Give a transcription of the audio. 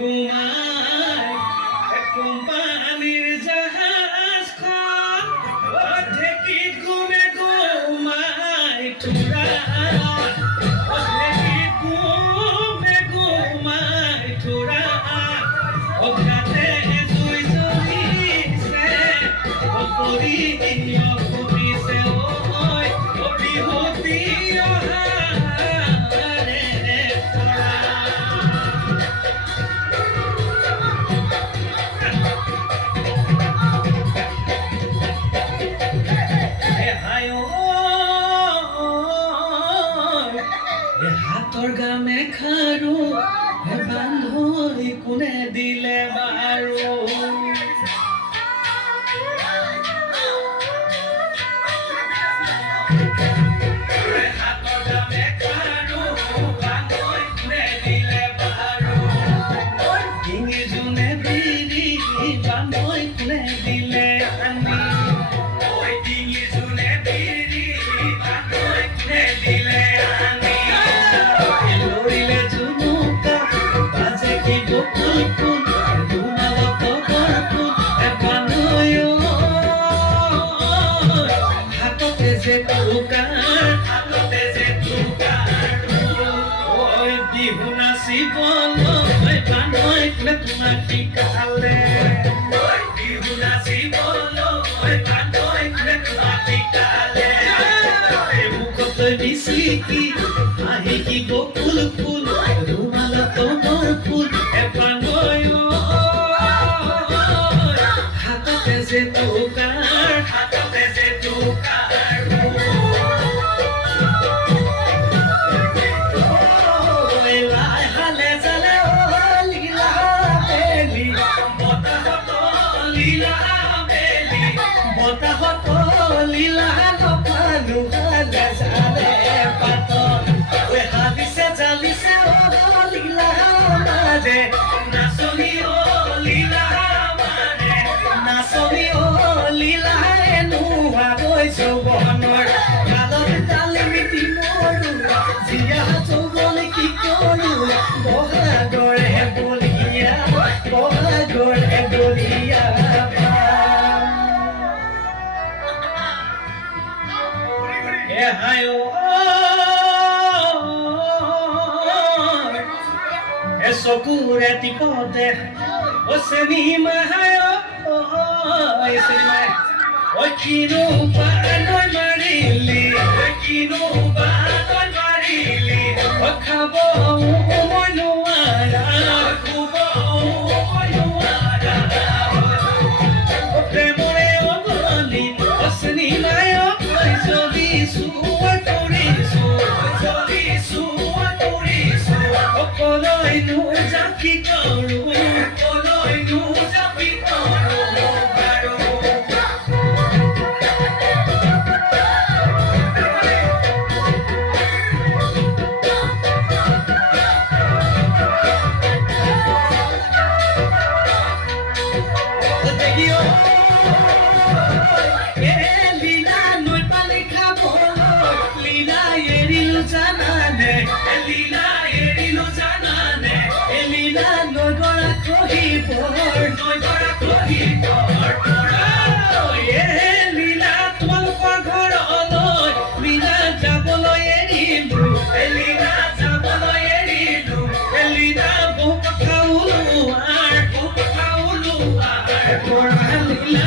ঘুমায় কোম্পানিৰ জাহাজখন ঢেকিত ঘুমায় ঠোৰা ঢেকিত ঘুমায় ঠোৰা অঘাতে জুই জ্বলিছে অপৰি অপৰিছে ঐ অবিহুতি অহা হাতৰ গামে খাৰু বান্ধৈ কোনে দিলে বাৰু হাতৰ গামে খাৰু বান্ধৈ কোনে দিলে বাৰু ডিঙি জোনে বিৰি বান্ধৈ কোনে দিলে আনি ঐ ডিঙি জোনে বিৰি বান্ধৈ কোনে দিলে আনি লৰিলে জুনুকা বাজে কি বকুল ফুল দুনালত বৰফুল এপানৈ হাততে যে টুকাৰ ঐ বিহু নাচিবলৈ পানৈ কোনে তোমাক শিকালে বিহু নাচিবলৈ পানৈ কোনে তোমাক শিকালে মুখলৈ মিচিকি আহি কি বকুল ফুল ৰুমালত বৰফুল এপানৈ হাততে যে টুকাৰ লাই হালে জালে লীলা বেলি বতাহত লীলা বেলি বতাহত লীলা নপালো হালে জালে পাত হালিছে জালিছে লীলা মাৰে নাচনি লীলা মাৰে নাচনি লীলা নোহোৱা হৈ যৌৱনৰ কালত তালি মিতি মৰো জীয়া যৌৱন কি কৰো বহাগৰে বলিয়া চকুৰে টিপতে চেনিমাহায় কিনো বানৈ মাৰিলি খাব মই নোৱাৰা খুব নোৱাৰা প্ৰেমৰে অগলি চেনিমায় যদি চুৰিছো অকলৈ জাপি কৰো বাৰু লীলা নৈ পানী খাবলৈ লীলা এৰিলো জানানে লীলা নৈগৰা খহিবৰ লীলা তোমালোকৰ ঘৰলৈ লীলা যাবলৈ এৰিলো লীলা বহু কথা ওলোৱাৰ লীলা